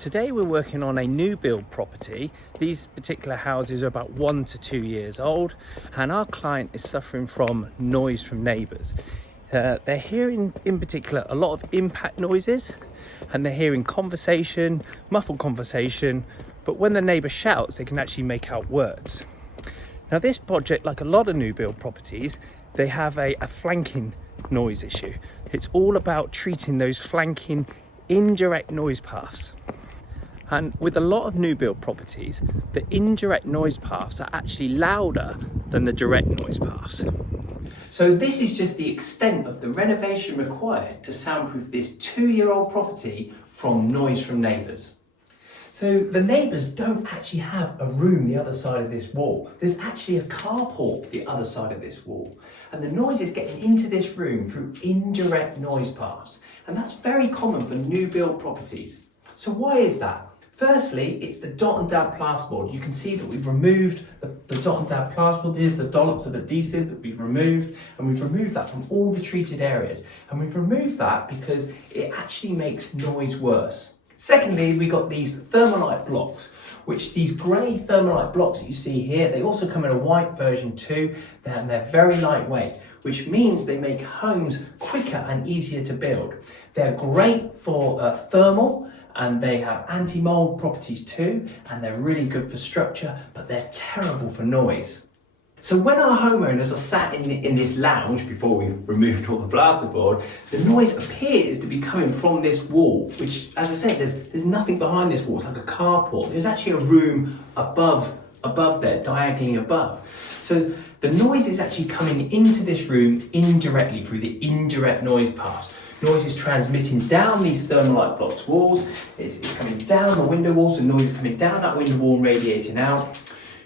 Today we're working on a new build property. These particular houses are about 1 to 2 years old, and our client is suffering from noise from neighbours. They're hearing in particular a lot of impact noises, and they're hearing conversation, muffled conversation, but when the neighbour shouts they can actually make out words. Now this project, like a lot of new build properties, they have a flanking noise issue. It's all about treating those flanking indirect noise paths. And with a lot of new build properties, the indirect noise paths are actually louder than the direct noise paths. So this is just the extent of the renovation required to soundproof this 2-year-old property from noise from neighbours. So the neighbours don't actually have a room the other side of this wall. There's actually a carport the other side of this wall. And the noise is getting into this room through indirect noise paths. And that's very common for new build properties. So why is that? Firstly, it's the dot and dab plasterboard. You can see that we've removed the dot and dab plasterboard. Here's the dollops of adhesive that we've removed, and we've removed that from all the treated areas. And we've removed that because it actually makes noise worse. Secondly, we got these Thermonite blocks, which these grey Thermonite blocks that you see here, they also come in a white version too, and they're very lightweight, which means they make homes quicker and easier to build. They're great for thermal, and they have anti-mold properties too, and they're really good for structure, but they're terrible for noise. So when our homeowners are sat in this lounge before we removed all the plasterboard, the noise appears to be coming from this wall, which, as I said, there's nothing behind this wall. It's like a carport. There's actually a room above there, diagonally above. So the noise is actually coming into this room indirectly through the indirect noise paths. Noise is transmitting down these Thermonite blocks walls. It's coming down the window walls, and noise is coming down that window wall and radiating out.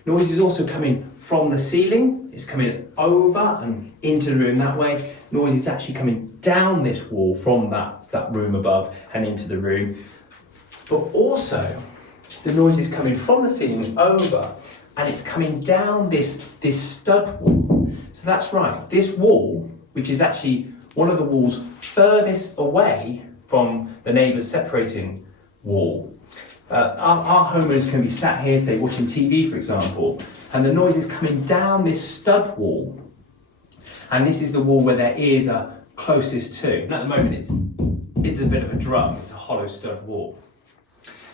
Noise is also coming from the ceiling. It's coming over and into the room that way. Noise is actually coming down this wall from that room above and into the room. But also, the noise is coming from the ceiling over, and it's coming down this stud wall. So that's right, this wall, which is actually one of the walls furthest away from the neighbour's separating wall. Our homeowners can be sat here, say, watching TV, for example, and the noise is coming down this stud wall, and this is the wall where their ears are closest to. At the moment, it's a bit of a drum, it's a hollow stud wall.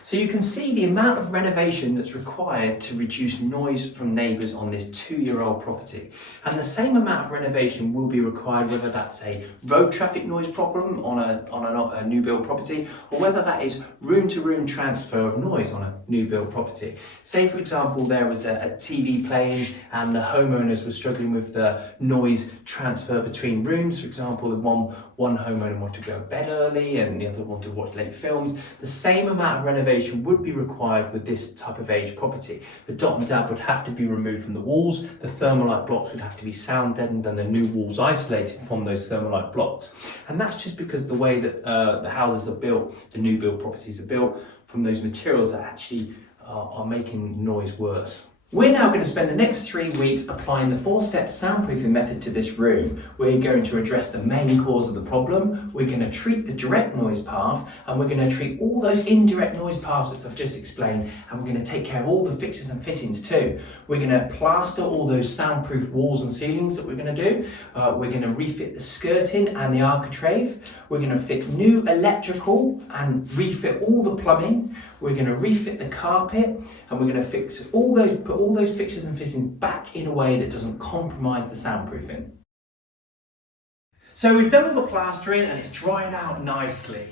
So you can see the amount of renovation that's required to reduce noise from neighbours on this 2-year-old property. And the same amount of renovation will be required whether that's a road traffic noise problem on a new build property, or whether that is room-to-room transfer of noise on a new build property. Say, for example, there was a TV playing and the homeowners were struggling with the noise transfer between rooms. For example, one homeowner wanted to go to bed early and the other wanted to watch late films. The same amount of renovation would be required with this type of age property. The dot and dab would have to be removed from the walls, the Thermalite blocks would have to be sound deadened, and the new walls isolated from those Thermalite blocks. And that's just because the way that the houses are built, the new build properties are built from those materials that actually are making noise worse. We're now going to spend the next 3 weeks applying the 4-step soundproofing method to this room. We're going to address the main cause of the problem, we're going to treat the direct noise path, and we're going to treat all those indirect noise paths that I've just explained, and we're going to take care of all the fixtures and fittings too. We're going to plaster all those soundproof walls and ceilings that we're going to do. We're going to refit the skirting and the architrave. We're going to fit new electrical and refit all the plumbing. We're going to refit the carpet, and we're going to put all those fixtures and fittings back in a way that doesn't compromise the soundproofing. So we've done all the plastering and it's drying out nicely.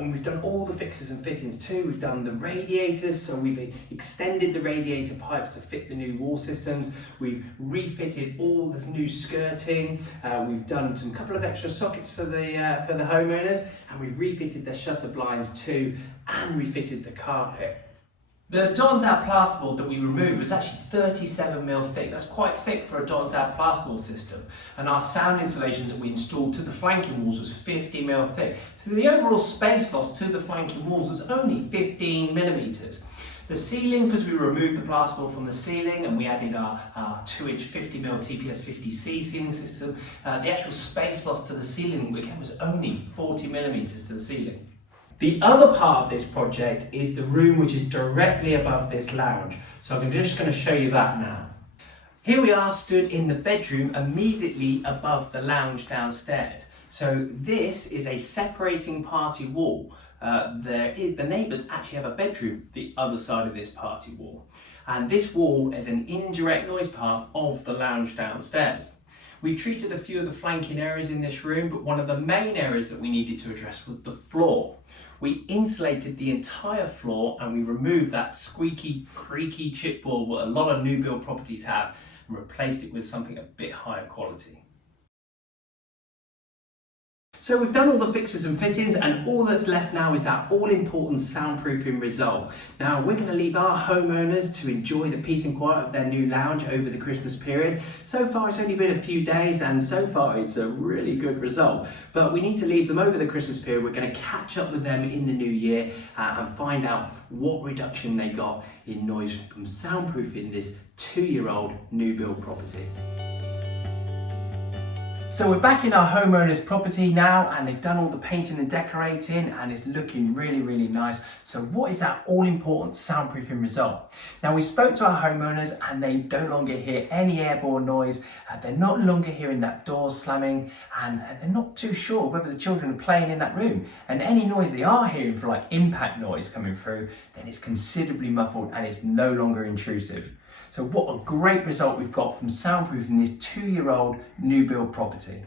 We've done all the fixtures and fittings too. We've done the radiators, so we've extended the radiator pipes to fit the new wall systems. We've refitted all this new skirting. We've done a couple of extra sockets for the homeowners, and we've refitted their shutter blinds too, and refitted the carpet. The dot and dab plasterboard that we removed was actually 37mm thick. That's quite thick for a dot and dab plasterboard system. And our sound insulation that we installed to the flanking walls was 50mm thick. So the overall space loss to the flanking walls was only 15mm. The ceiling, because we removed the plasterboard from the ceiling and we added our 2-inch 50mm TPS50C ceiling system, the actual space loss to the ceiling again was only 40mm to the ceiling. The other part of this project is the room which is directly above this lounge. So I'm just going to show you that now. Here we are stood in the bedroom immediately above the lounge downstairs. So this is a separating party wall. The neighbours actually have a bedroom the other side of this party wall. And this wall is an indirect noise path of the lounge downstairs. We've treated a few of the flanking areas in this room, but one of the main areas that we needed to address was the floor. We insulated the entire floor and we removed that squeaky, creaky chipboard that a lot of new build properties have and replaced it with something a bit higher quality. So we've done all the fixtures and fittings, and all that's left now is that all-important soundproofing result. Now we're going to leave our homeowners to enjoy the peace and quiet of their new lounge over the Christmas period. So far it's only been a few days and so far it's a really good result. But we need to leave them over the Christmas period. We're going to catch up with them in the new year and find out what reduction they got in noise from soundproofing this 2-year-old new build property. So we're back in our homeowner's property now, and they've done all the painting and decorating and it's looking really, really nice. So what is that all-important soundproofing result? Now we spoke to our homeowners and they no longer hear any airborne noise. They're no longer hearing that door slamming, and they're not too sure whether the children are playing in that room. And any noise they are hearing for like impact noise coming through, then it's considerably muffled and it's no longer intrusive. So what a great result we've got from soundproofing this 2-year-old new build property.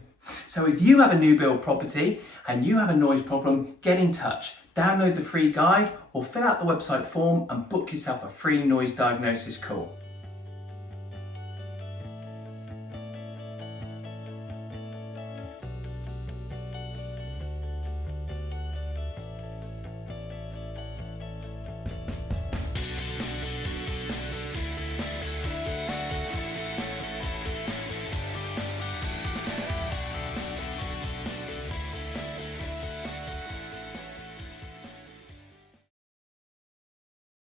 So if you have a new build property and you have a noise problem, get in touch. Download the free guide or fill out the website form and book yourself a free noise diagnosis call.